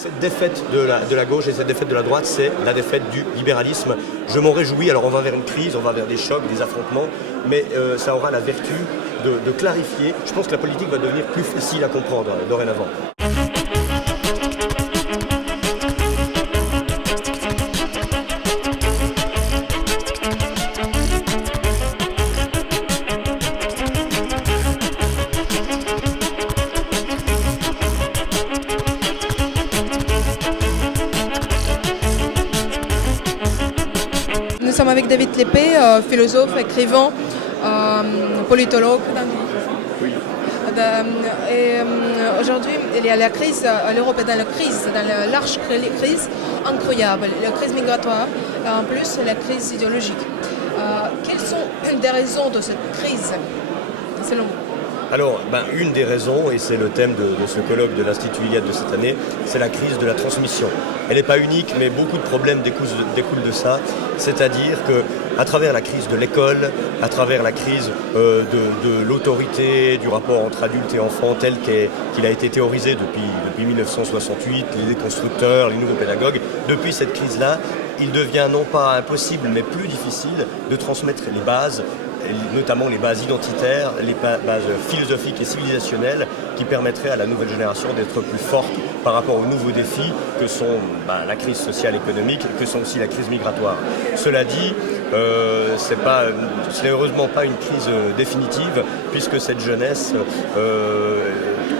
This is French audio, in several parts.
Cette défaite de la gauche et cette défaite de la droite, c'est la défaite du libéralisme. Je m'en réjouis. Alors on va vers une crise, on va vers des chocs, des affrontements, mais ça aura la vertu de clarifier. Je pense que la politique va devenir plus facile à comprendre dorénavant. Nous sommes avec David Lépée, philosophe, écrivain, politologue. Oui. Aujourd'hui, il y a la crise, l'Europe est dans la large crise incroyable, la crise migratoire et en plus la crise idéologique. Quelles sont une des raisons de cette crise, selon vous? Alors, une des raisons, et c'est le thème de ce colloque de l'Institut Iliade de cette année, c'est la crise de la transmission. Elle n'est pas unique, mais beaucoup de problèmes découlent de ça. C'est-à-dire qu'à travers la crise de l'école, à travers la crise de l'autorité, du rapport entre adultes et enfants tel qu'il a été théorisé depuis 1968, les constructeurs, les nouveaux pédagogues, depuis cette crise-là, il devient non pas impossible, mais plus difficile de transmettre les bases, notamment les bases identitaires, les bases philosophiques et civilisationnelles qui permettraient à la nouvelle génération d'être plus forte par rapport aux nouveaux défis que sont la crise sociale et économique, que sont aussi la crise migratoire. Cela dit, ce n'est heureusement pas une crise définitive puisque cette jeunesse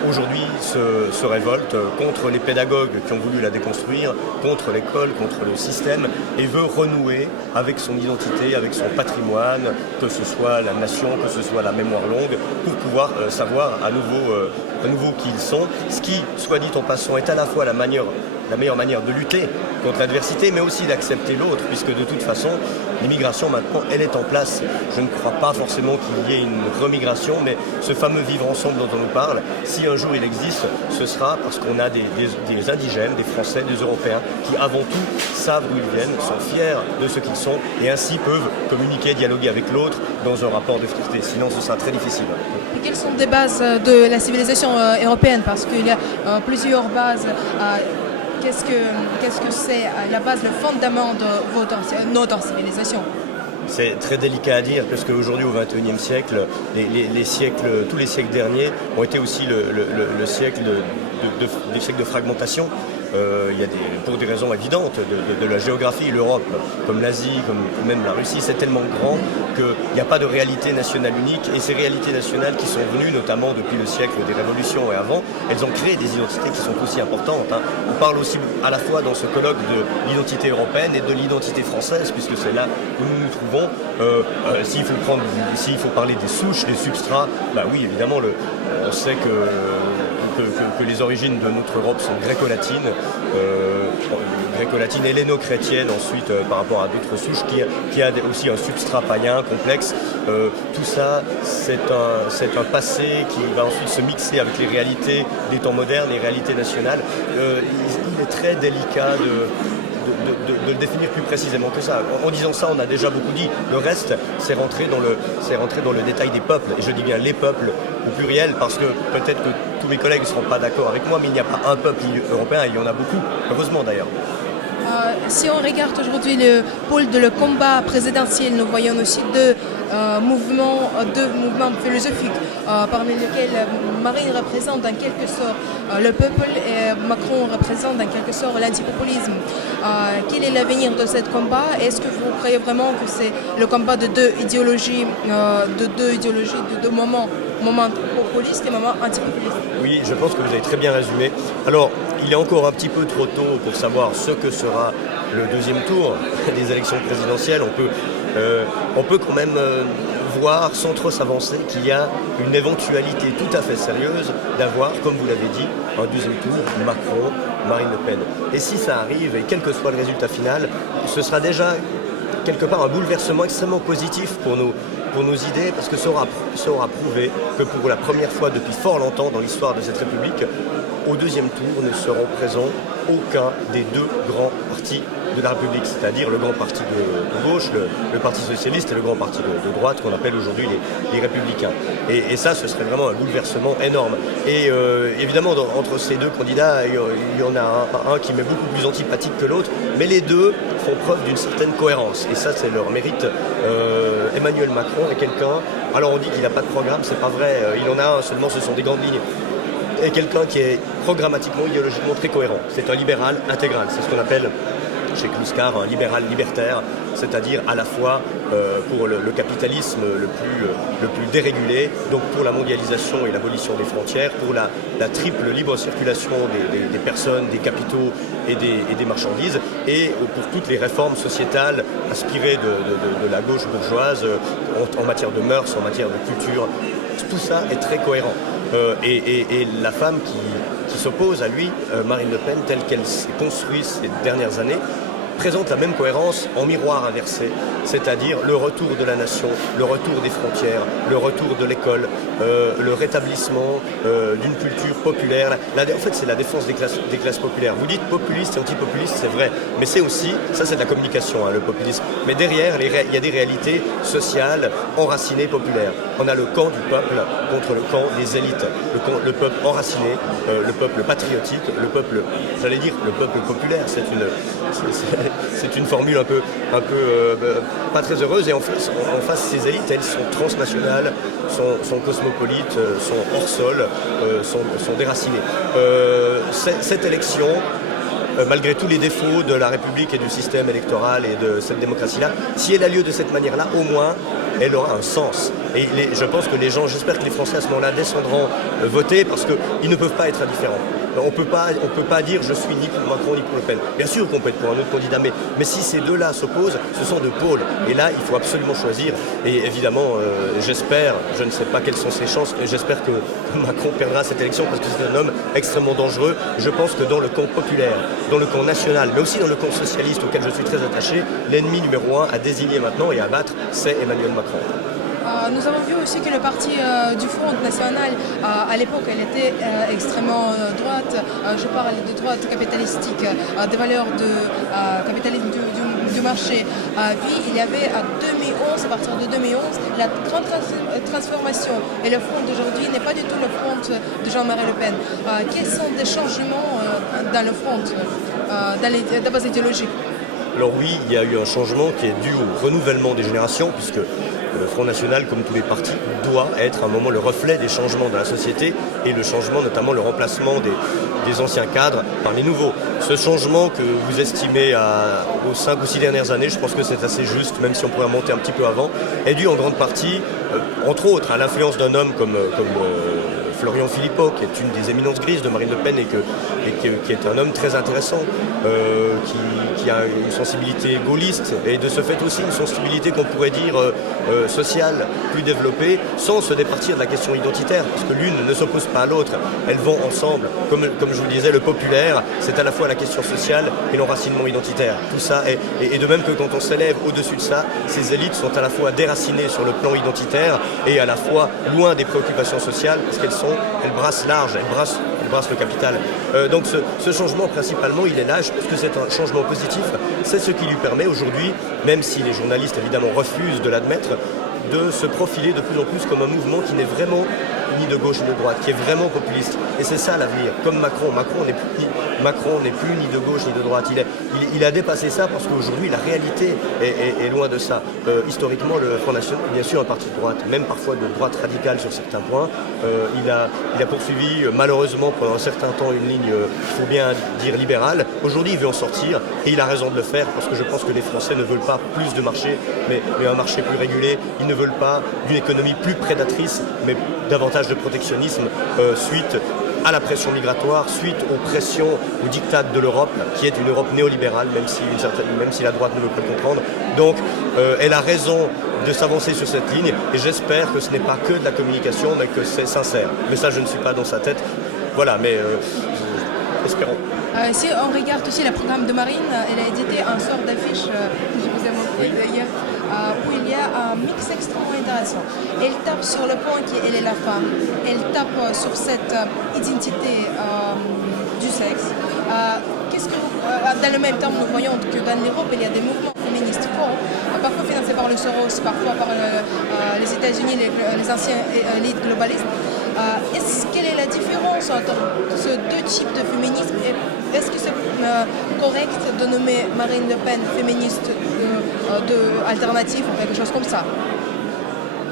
aujourd'hui se révolte contre les pédagogues qui ont voulu la déconstruire, contre l'école, contre le système et veut renouer avec son identité, avec son patrimoine, que ce soit la nation, que ce soit la mémoire longue, pour pouvoir savoir à nouveau qui ils sont. Ce qui, soit dit en passant, est à la fois la meilleure manière de lutter contre l'adversité, mais aussi d'accepter l'autre, puisque de toute façon, l'immigration maintenant, elle est en place. Je ne crois pas forcément qu'il y ait une remigration, mais ce fameux vivre ensemble dont on nous parle, si un jour il existe, ce sera parce qu'on a des indigènes, des Français, des Européens, qui avant tout savent d'où ils viennent, sont fiers de ce qu'ils sont, et ainsi peuvent communiquer, dialoguer avec l'autre dans un rapport de fierté. Sinon, ce sera très difficile. Et quelles sont des bases de la civilisation européenne? Parce qu'il y a plusieurs bases. Qu'est-ce que c'est la base, le fondament de notre civilisation? C'est très délicat à dire parce qu'aujourd'hui, au XXIe siècle, tous les siècles derniers ont été aussi le siècle des siècles de fragmentation. Il y a pour des raisons évidentes de la géographie, l'Europe, comme l'Asie, comme même la Russie, c'est tellement grand qu'il n'y a pas de réalité nationale unique. Et ces réalités nationales qui sont venues, notamment depuis le siècle des révolutions et avant, elles ont créé des identités qui sont aussi importantes. On parle aussi à la fois dans ce colloque de l'identité européenne et de l'identité française, puisque c'est là où nous nous trouvons. S'il faut parler des souches, des substrats, oui, évidemment, on sait que les origines de notre Europe sont gréco-latines, helléno-chrétiennes ensuite par rapport à d'autres souches, qui a aussi un substrat païen complexe. Tout ça, c'est un passé qui va ensuite se mixer avec les réalités des temps modernes, les réalités nationales. Il est très délicat de le définir plus précisément que ça. En disant ça, on a déjà beaucoup dit. Le reste, c'est rentrer dans le détail des peuples. Et je dis bien les peuples au pluriel, parce que peut-être que tous mes collègues ne seront pas d'accord avec moi, mais il n'y a pas un peuple européen, il y en a beaucoup, heureusement d'ailleurs. Si on regarde aujourd'hui le pôle de le combat présidentiel, nous voyons aussi deux mouvements philosophiques, parmi lesquels Marine représente en quelque sorte le peuple et Macron représente en quelque sorte l'antipopulisme. Quel est l'avenir de ce combat? Est-ce que vous croyez vraiment que c'est le combat de deux idéologies, de deux moments populistes et moments antipopulistes? Oui, je pense que vous avez très bien résumé. Alors, il est encore un petit peu trop tôt pour savoir ce que sera le deuxième tour des élections présidentielles. On peut quand même voir, sans trop s'avancer, qu'il y a une éventualité tout à fait sérieuse d'avoir, comme vous l'avez dit, un deuxième tour, Macron, Marine Le Pen. Et si ça arrive, et quel que soit le résultat final, ce sera déjà quelque part un bouleversement extrêmement positif pour nos idées, parce que ça aura prouvé que pour la première fois depuis fort longtemps dans l'histoire de cette République, au deuxième tour ne seront présents aucun des deux grands partis de la République, c'est-à-dire le grand parti de gauche, le Parti socialiste, et le grand parti de droite qu'on appelle aujourd'hui les Républicains. Et ça, ce serait vraiment un bouleversement énorme. Et évidemment, entre ces deux candidats, il y en a un qui m'est beaucoup plus antipathique que l'autre, mais les deux font preuve d'une certaine cohérence. Et ça, c'est leur mérite. Emmanuel Macron est quelqu'un, alors on dit qu'il n'a pas de programme, c'est pas vrai, il en a un, seulement ce sont des grandes lignes. Et quelqu'un qui est programmatiquement, idéologiquement très cohérent. C'est un libéral intégral, c'est ce qu'on appelle chez Kluskar un libéral libertaire, c'est-à-dire à la fois pour le capitalisme le plus dérégulé, donc pour la mondialisation et l'abolition des frontières, pour la triple libre circulation des personnes, des capitaux et des marchandises, et pour toutes les réformes sociétales inspirées de la gauche bourgeoise en matière de mœurs, en matière de culture. Tout ça est très cohérent. Et la femme qui s'oppose à lui, Marine Le Pen, telle qu'elle s'est construite ces dernières années, présente la même cohérence en miroir inversé, c'est-à-dire le retour de la nation, le retour des frontières, le retour de l'école, le rétablissement d'une culture populaire. En fait, c'est la défense des classes populaires. Vous dites populiste et antipopuliste, c'est vrai, mais c'est aussi, ça c'est de la communication, hein, le populisme. Mais derrière, il y a des réalités sociales enracinées populaires. On a le camp du peuple contre le camp des élites. Le peuple enraciné, le peuple patriotique, le peuple, j'allais dire, le peuple populaire. C'est une formule un peu pas très heureuse. Et en face, ces élites, elles sont transnationales, sont cosmopolites, sont hors sol, sont déracinées. Cette élection, malgré tous les défauts de la République et du système électoral et de cette démocratie-là, si elle a lieu de cette manière-là, au moins, elle aura un sens. Et je pense que les gens, j'espère que les Français à ce moment-là descendront voter parce qu'ils ne peuvent pas être indifférents. On peut pas dire je suis ni pour Macron ni pour Le Pen. Bien sûr qu'on peut être pour un autre candidat, mais si ces deux-là s'opposent, ce sont deux pôles. Et là, il faut absolument choisir. Et évidemment, j'espère, je ne sais pas quelles sont ses chances, et j'espère que Macron perdra cette élection parce que c'est un homme extrêmement dangereux. Je pense que dans le camp populaire, dans le camp national, mais aussi dans le camp socialiste auquel je suis très attaché, l'ennemi numéro 1 à désigner maintenant et à battre, c'est Emmanuel Macron. Nous avons vu aussi que le parti du Front National, à l'époque, elle était extrêmement droite. Je parle de droite capitalistique, des valeurs de capitalisme du marché. Puis il y avait à 2011, à partir de 2011, la grande transformation. Et le Front d'aujourd'hui n'est pas du tout le Front de Jean-Marie Le Pen. Quels sont des changements dans le Front, dans la base idéologique? Alors oui, il y a eu un changement qui est dû au renouvellement des générations, puisque le Front National, comme tous les partis, doit être à un moment le reflet des changements de la société et le changement, notamment le remplacement des anciens cadres par les nouveaux. Ce changement que vous estimez aux 5 ou 6 dernières années, je pense que c'est assez juste, même si on pourrait remonter un petit peu avant, est dû en grande partie, entre autres, à l'influence d'un homme comme Florian Philippot, qui est une des éminences grises de Marine Le Pen et qui est un homme très intéressant, qui a une sensibilité gaulliste et de ce fait aussi une sensibilité qu'on pourrait dire sociale plus développée, sans se départir de la question identitaire, parce que l'une ne s'oppose pas à l'autre, elles vont ensemble. Comme je vous disais, le populaire, c'est à la fois la question sociale et l'enracinement identitaire. Tout ça, et de même que quand on s'élève au-dessus de ça, ces élites sont à la fois déracinées sur le plan identitaire et à la fois loin des préoccupations sociales, parce elles brassent large, elles brassent le capital. Donc ce changement, principalement, il est là. Je pense que c'est un changement positif. C'est ce qui lui permet aujourd'hui, même si les journalistes, évidemment, refusent de l'admettre, de se profiler de plus en plus comme un mouvement qui n'est vraiment ni de gauche ni de droite, qui est vraiment populiste. Et c'est ça l'avenir. Comme Macron n'est plus ni de gauche ni de droite. Il a dépassé ça parce qu'aujourd'hui, la réalité est loin de ça. Historiquement, le Front National est bien sûr un parti de droite, même parfois de droite radicale sur certains points. Il a poursuivi, malheureusement, pendant un certain temps, une ligne, il faut bien dire, libérale. Aujourd'hui, il veut en sortir et il a raison de le faire parce que je pense que les Français ne veulent pas plus de marché, mais un marché plus régulé. Ils ne veulent pas d'une économie plus prédatrice, mais davantage de protectionnisme suite à la pression migratoire, suite aux pressions, aux diktats de l'Europe, qui est une Europe néolibérale, même si la droite ne veut pas le comprendre. Donc, elle a raison de s'avancer sur cette ligne, et j'espère que ce n'est pas que de la communication, mais que c'est sincère. Mais ça, je ne suis pas dans sa tête. Voilà, mais espérons. Si on regarde aussi le programme de Marine, elle a édité un sort d'affiche que je vous ai montré hier, où il y a un mix extrêmement intéressant. Elle tape sur le point qu'elle est la femme, elle tape sur cette identité sexe. Dans le même temps, nous voyons que dans l'Europe, il y a des mouvements féministes forts, parfois financés par le Soros, parfois par les États-Unis, les anciens élites globalistes. Quelle est la différence entre ces deux types de féminisme? Est-ce que c'est correct de nommer Marine Le Pen féministe alternative ou quelque chose comme ça?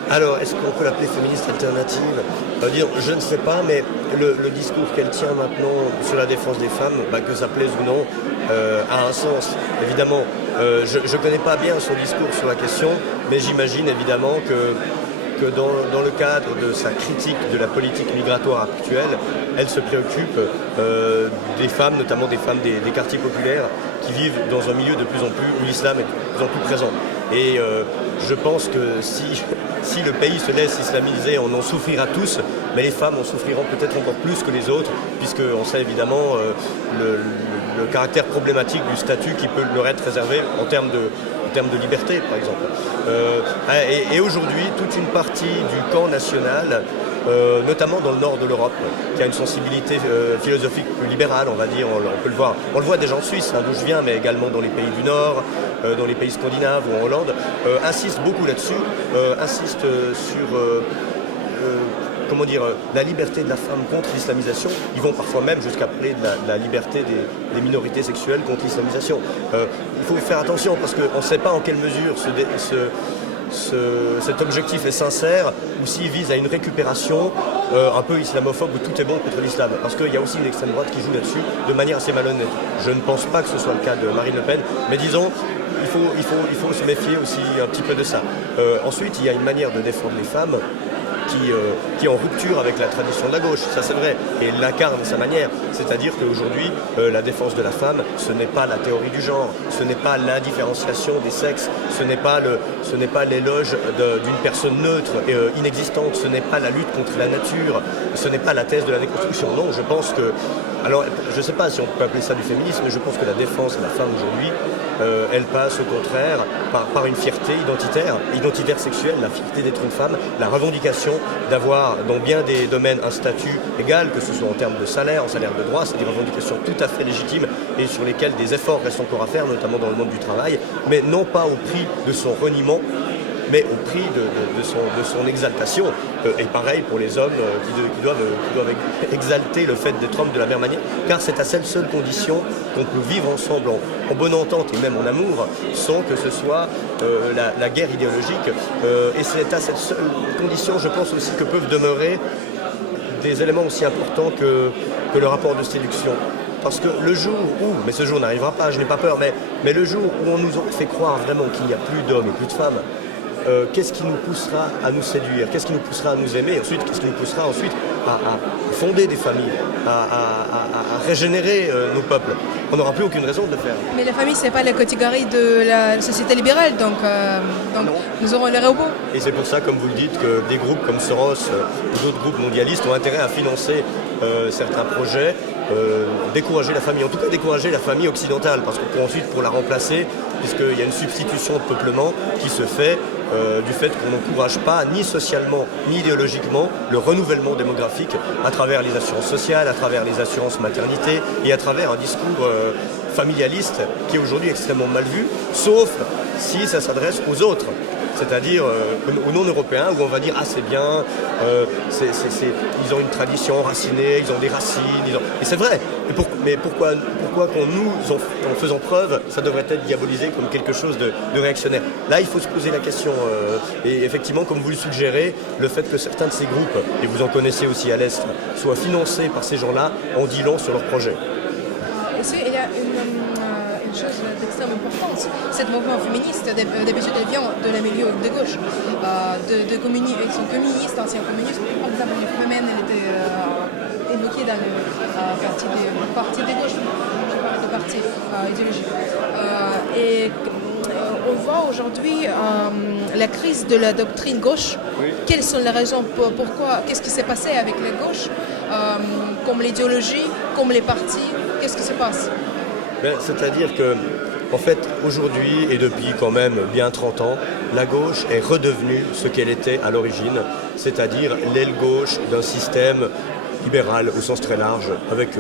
Alors, est-ce qu'on peut l'appeler féministe alternative? Je ne sais pas, mais le discours qu'elle tient maintenant sur la défense des femmes, que ça plaise ou non, a un sens. Évidemment, je ne connais pas bien son discours sur la question, mais j'imagine évidemment que dans le cadre de sa critique de la politique migratoire actuelle, elle se préoccupe des femmes, notamment des femmes des quartiers populaires, qui vivent dans un milieu de plus en plus où l'islam est de plus en plus présent. Et je pense que si le pays se laisse islamiser, on en souffrira tous, mais les femmes en souffriront peut-être encore plus que les autres, puisqu'on sait évidemment le caractère problématique du statut qui peut leur être réservé en termes de liberté, par exemple. Et aujourd'hui, toute une partie du camp national, notamment dans le nord de l'Europe, qui a une sensibilité philosophique plus libérale, on va dire, on peut le voir. On le voit déjà en Suisse, d'où je viens, mais également dans les pays du Nord, dans les pays scandinaves ou en Hollande, insiste beaucoup là-dessus, insiste sur la liberté de la femme contre l'islamisation. Ils vont parfois même jusqu'à parler de la liberté des minorités sexuelles contre l'islamisation. Il faut faire attention parce qu'on ne sait pas en quelle mesure cet objectif est sincère ou s'il vise à une récupération un peu islamophobe où tout est bon contre l'islam. Parce qu'il y a aussi une extrême droite qui joue là-dessus de manière assez malhonnête. Je ne pense pas que ce soit le cas de Marine Le Pen, mais disons, il faut se méfier aussi un petit peu de ça. Ensuite, il y a une manière de défendre les femmes qui est en rupture avec la tradition de la gauche, ça c'est vrai, et elle l'incarne de sa manière. C'est-à-dire qu'aujourd'hui, la défense de la femme, ce n'est pas la théorie du genre, ce n'est pas l'indifférenciation des sexes, ce n'est pas l'éloge d'une personne neutre et inexistante, ce n'est pas la lutte contre la nature, ce n'est pas la thèse de la déconstruction. Non, je pense que... Alors, je ne sais pas si on peut appeler ça du féminisme, mais je pense que la défense de la femme aujourd'hui, elle passe au contraire par une fierté identitaire sexuelle, la fierté d'être une femme, la revendication d'avoir dans bien des domaines un statut égal, que ce soit en termes de salaire, en salaire de droit, c'est des revendications tout à fait légitimes et sur lesquelles des efforts restent encore à faire, notamment dans le monde du travail, mais non pas au prix de son reniement, mais au prix de son exaltation. Et pareil pour les hommes qui doivent exalter le fait d'être homme de la même manière, car c'est à cette seule condition qu'on peut vivre ensemble en bonne entente et même en amour, sans que ce soit la guerre idéologique. Et c'est à cette seule condition, je pense aussi, que peuvent demeurer des éléments aussi importants que le rapport de séduction. Parce que le jour où, mais ce jour n'arrivera pas, je n'ai pas peur, mais le jour où on nous aurait fait croire vraiment qu'il n'y a plus d'hommes et plus de femmes, qu'est-ce qui nous poussera à nous séduire? Qu'est-ce qui nous poussera à nous aimer? Ensuite, qu'est-ce qui nous poussera ensuite à fonder des familles, à régénérer nos peuples? On n'aura plus aucune raison de le faire. Mais la famille, ce n'est pas la catégorie de la société libérale, donc nous aurons les robots. Et c'est pour ça, comme vous le dites, que des groupes comme Soros ou d'autres groupes mondialistes ont intérêt à financer certains projets, décourager la famille, en tout cas décourager la famille occidentale, parce que ensuite pour la remplacer, puisqu'il y a une substitution de peuplement qui se fait du fait qu'on n'encourage pas, ni socialement, ni idéologiquement, le renouvellement démographique à travers les assurances sociales, à travers les assurances maternité et à travers un discours familialiste qui est aujourd'hui extrêmement mal vu, sauf si ça s'adresse aux autres. C'est-à-dire aux non-européens, où on va dire « Ah, c'est bien, ils ont une tradition enracinée, ils ont des racines. » Et c'est vrai. Mais pourquoi en faisant preuve, ça devrait être diabolisé comme quelque chose de réactionnaire? Là, il faut se poser la question. Et effectivement, comme vous le suggérez, le fait que certains de ces groupes, et vous en connaissez aussi à l'Est, soient financés par ces gens-là, en dit long sur leur projet. Il y a une chose d'extrêmement importante. Cette mouvement féministe, d'habitude, elle vient de la milieu de gauche, ils sont communistes, anciens communistes. Par exemple, les femmes, elle était évoquée dans le parti des gauches, je parle de parti idéologique. Et on voit aujourd'hui la crise de la doctrine gauche. Oui. Quelles sont les raisons pourquoi? Qu'est-ce qui s'est passé avec la gauche, comme l'idéologie, comme les partis? Qu'est-ce qui se passe? C'est-à-dire que, en fait, aujourd'hui et depuis quand même bien 30 ans, la gauche est redevenue ce qu'elle était à l'origine, c'est-à-dire l'aile gauche d'un système libérale au sens très large, avec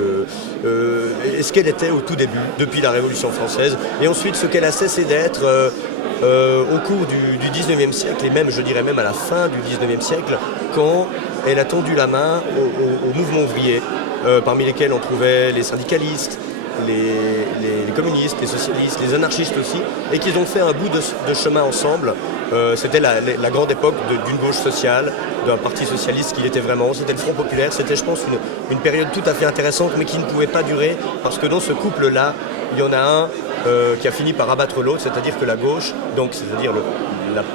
ce qu'elle était au tout début, depuis la Révolution française, et ensuite ce qu'elle a cessé d'être au cours du 19e siècle, et même, je dirais même à la fin du 19e siècle, quand elle a tendu la main au mouvement ouvrier, parmi lesquels on trouvait les syndicalistes, les communistes, les socialistes, les anarchistes aussi, et qu'ils ont fait un bout de chemin ensemble. C'était la grande époque d'une gauche sociale, d'un parti socialiste qu'il était vraiment. C'était le Front populaire, c'était je pense une période tout à fait intéressante, mais qui ne pouvait pas durer, parce que dans ce couple-là, il y en a un qui a fini par abattre l'autre, c'est-à-dire que la gauche, donc c'est-à-dire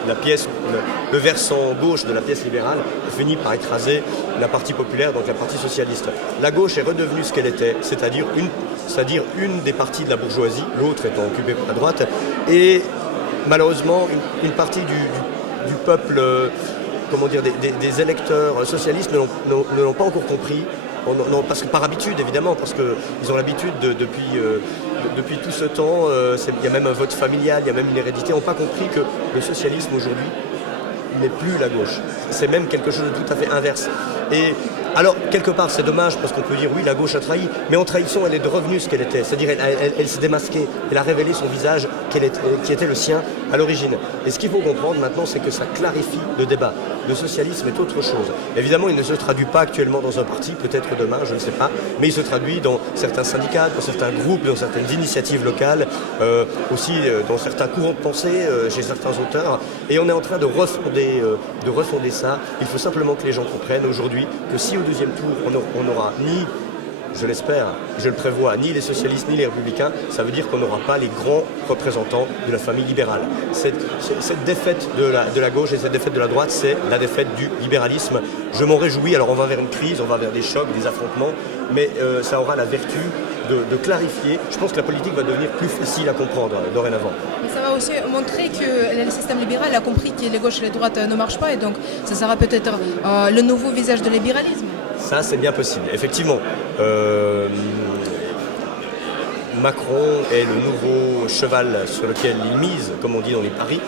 la pièce, le versant gauche de la pièce libérale, a fini par écraser la partie populaire, donc la partie socialiste. La gauche est redevenue ce qu'elle était, c'est-à-dire une des parties de la bourgeoisie, l'autre étant occupée par la droite, et malheureusement une partie du peuple, comment dire, des électeurs socialistes ne l'ont pas encore compris. Non, parce que par habitude évidemment, parce qu'ils ont l'habitude depuis tout ce temps, il y a même un vote familial, il y a même une hérédité, n'ont pas compris que le socialisme aujourd'hui n'est plus la gauche. C'est même quelque chose de tout à fait inverse. Et alors, quelque part, c'est dommage parce qu'on peut dire oui, la gauche a trahi, mais en trahissant, elle est revenue ce qu'elle était. C'est-à-dire, elle s'est démasquée, elle a révélé son visage qui était le sien à l'origine. Et ce qu'il faut comprendre maintenant, c'est que ça clarifie le débat. Le socialisme est autre chose. Évidemment, il ne se traduit pas actuellement dans un parti, peut-être demain, je ne sais pas, mais il se traduit dans certains syndicats, dans certains groupes, dans certaines initiatives locales, aussi dans certains courants de pensée, chez certains auteurs. Et on est en train de refonder ça. Il faut simplement que les gens comprennent aujourd'hui que si au deuxième tour, on n'aura ni, je l'espère, je le prévois, ni les socialistes ni les républicains, ça veut dire qu'on n'aura pas les grands représentants de la famille libérale. Cette défaite de la gauche et cette défaite de la droite, c'est la défaite du libéralisme. Je m'en réjouis, alors on va vers une crise, on va vers des chocs, des affrontements, mais ça aura la vertu de clarifier. Je pense que la politique va devenir plus facile à comprendre dorénavant. Mais ça va aussi montrer que le système libéral a compris que les gauches et les droites ne marchent pas, et donc ça sera peut-être le nouveau visage de libéralisme. Ça, c'est bien possible. Effectivement, Macron est le nouveau cheval sur lequel il mise, comme on dit dans les paris.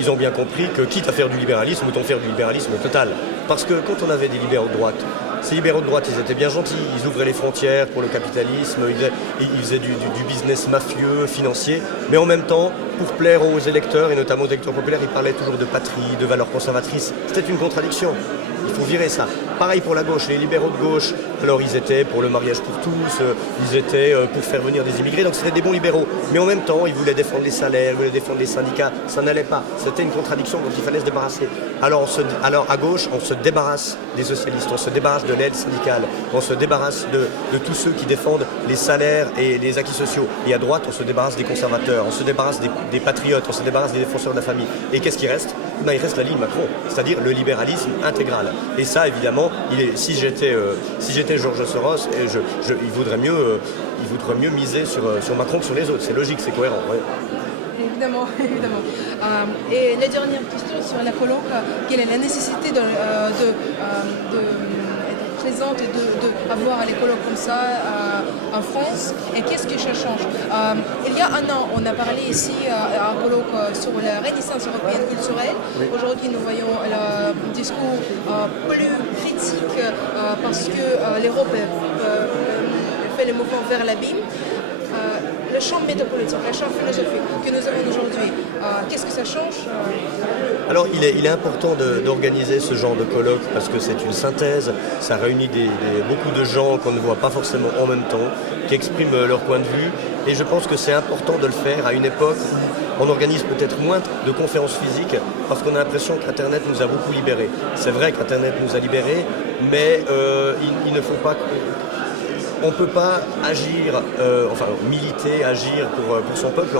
Ils ont bien compris que, quitte à faire du libéralisme, autant faire du libéralisme total. Parce que quand on avait des libéraux de droite, ces libéraux de droite, ils étaient bien gentils, ils ouvraient les frontières pour le capitalisme, ils faisaient du business mafieux, financier, mais en même temps, pour plaire aux électeurs, et notamment aux électeurs populaires, ils parlaient toujours de patrie, de valeurs conservatrices. C'était une contradiction. Il faut virer ça. Pareil pour la gauche, les libéraux de gauche, alors ils étaient pour le mariage pour tous, ils étaient pour faire venir des immigrés, donc c'était des bons libéraux. Mais en même temps, ils voulaient défendre les salaires, ils voulaient défendre les syndicats, ça n'allait pas. C'était une contradiction dont il fallait se débarrasser. Alors à gauche, on se débarrasse des socialistes, on se débarrasse de l'aide syndicale, on se débarrasse de tous ceux qui défendent les salaires et les acquis sociaux. Et à droite, on se débarrasse des conservateurs, on se débarrasse des patriotes, on se débarrasse des défenseurs de la famille. Et qu'est-ce qui reste? Il reste la ligne Macron, c'est-à-dire le libéralisme intégral. Et ça, évidemment, si j'étais Georges Soros, il vaudrait mieux miser sur Macron que sur les autres. C'est logique, c'est cohérent. Ouais. Évidemment, évidemment. Et la dernière question sur la colloque, quelle est la nécessité d'être présente et d'avoir les colloques comme ça en France, et qu'est-ce que ça change? Il y a un an, on a parlé ici à un colloque sur la Renaissance européenne culturelle. Oui. Aujourd'hui, nous voyons un discours plus critique parce que l'Europe fait le mouvement vers l'abîme. Le champ métapolitique, le champ philosophique que nous avons aujourd'hui, qu'est-ce que ça change? Alors il est important d'organiser ce genre de colloque parce que c'est une synthèse, ça réunit beaucoup de gens qu'on ne voit pas forcément en même temps, qui expriment leur point de vue, et je pense que c'est important de le faire à une époque où on organise peut-être moins de conférences physiques parce qu'on a l'impression qu'Internet nous a beaucoup libérés. C'est vrai qu'Internet nous a libérés, mais il ne faut pas... On ne peut pas agir, militer, agir pour son peuple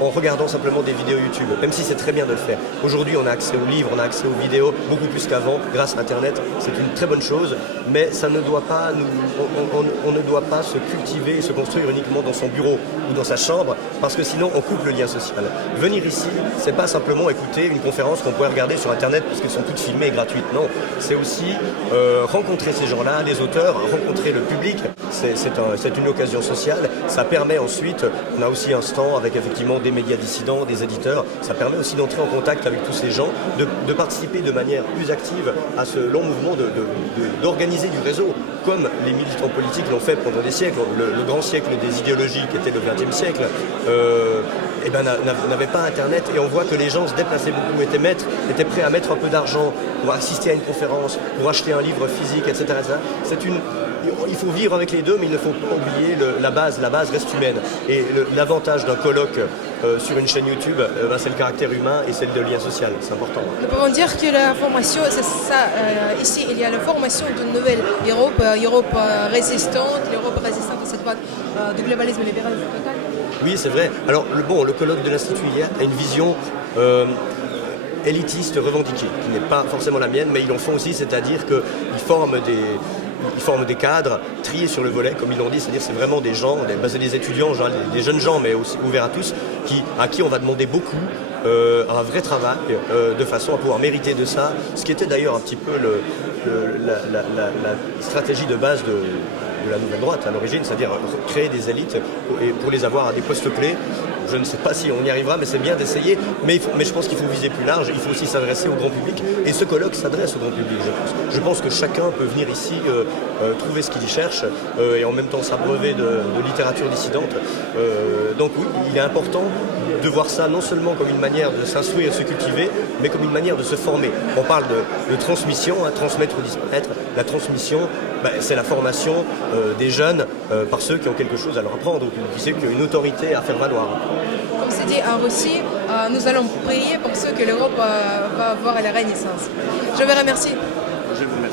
en regardant simplement des vidéos YouTube, même si c'est très bien de le faire. Aujourd'hui, on a accès aux livres, on a accès aux vidéos, beaucoup plus qu'avant, grâce à Internet. C'est une très bonne chose, mais ça ne doit pas on ne doit pas se cultiver et se construire uniquement dans son bureau ou dans sa chambre, parce que sinon, on coupe le lien social. Venir ici, c'est pas simplement écouter une conférence qu'on pourrait regarder sur Internet, parce qu'elles sont toutes filmées et gratuites. Non, c'est aussi rencontrer ces gens-là, les auteurs, rencontrer le public. C'est une occasion sociale. Ça permet ensuite, on a aussi un stand avec effectivement des médias dissidents, des éditeurs. Ça permet aussi d'entrer en contact avec tous ces gens, de participer de manière plus active à ce long mouvement, d'organiser du réseau, comme les militants politiques l'ont fait pendant des siècles. Le grand siècle des idéologies qui était le XXe siècle n'avait pas Internet, et on voit que les gens se déplaçaient beaucoup, étaient prêts à mettre un peu d'argent pour assister à une conférence, pour acheter un livre physique, etc. Il faut vivre avec les deux, mais il ne faut pas oublier la base reste humaine. Et l'avantage d'un colloque sur une chaîne YouTube, c'est le caractère humain et c'est le lien social, c'est important. Nous pouvons dire que la formation, c'est ça, ici il y a la formation d'une nouvelle Europe résistante à cette vague du globalisme libéral total. Oui, c'est vrai. Alors, le colloque de l'Institut Iliade a une vision élitiste revendiquée, qui n'est pas forcément la mienne, mais ils en font aussi, c'est-à-dire qu'ils forment des cadres triés sur le volet, comme ils l'ont dit, c'est-à-dire c'est vraiment des gens, c'est des étudiants, des jeunes gens, mais aussi ouverts à tous, à qui on va demander beaucoup, un vrai travail, de façon à pouvoir mériter de ça, ce qui était d'ailleurs un petit peu la stratégie de base de la nouvelle droite à l'origine, c'est-à-dire créer des élites pour les avoir à des postes clés. Je ne sais pas si on y arrivera, mais c'est bien d'essayer. Mais je pense qu'il faut viser plus large, il faut aussi s'adresser au grand public. Et ce colloque s'adresse au grand public, je pense. Je pense que chacun peut venir ici trouver ce qu'il y cherche et en même temps s'abreuver de littérature dissidente. Donc oui, il est important de voir ça non seulement comme une manière de s'instruire et de se cultiver, mais comme une manière de se former. On parle de transmission, transmettre ou disparaître. La transmission, c'est la formation des jeunes par ceux qui ont quelque chose à leur apprendre, ou qui savent qu'il y a une autorité à faire valoir. Comme c'est dit en Russie, nous allons prier pour ceux que l'Europe va avoir à la Renaissance. Je vous remercie. Je vous remercie.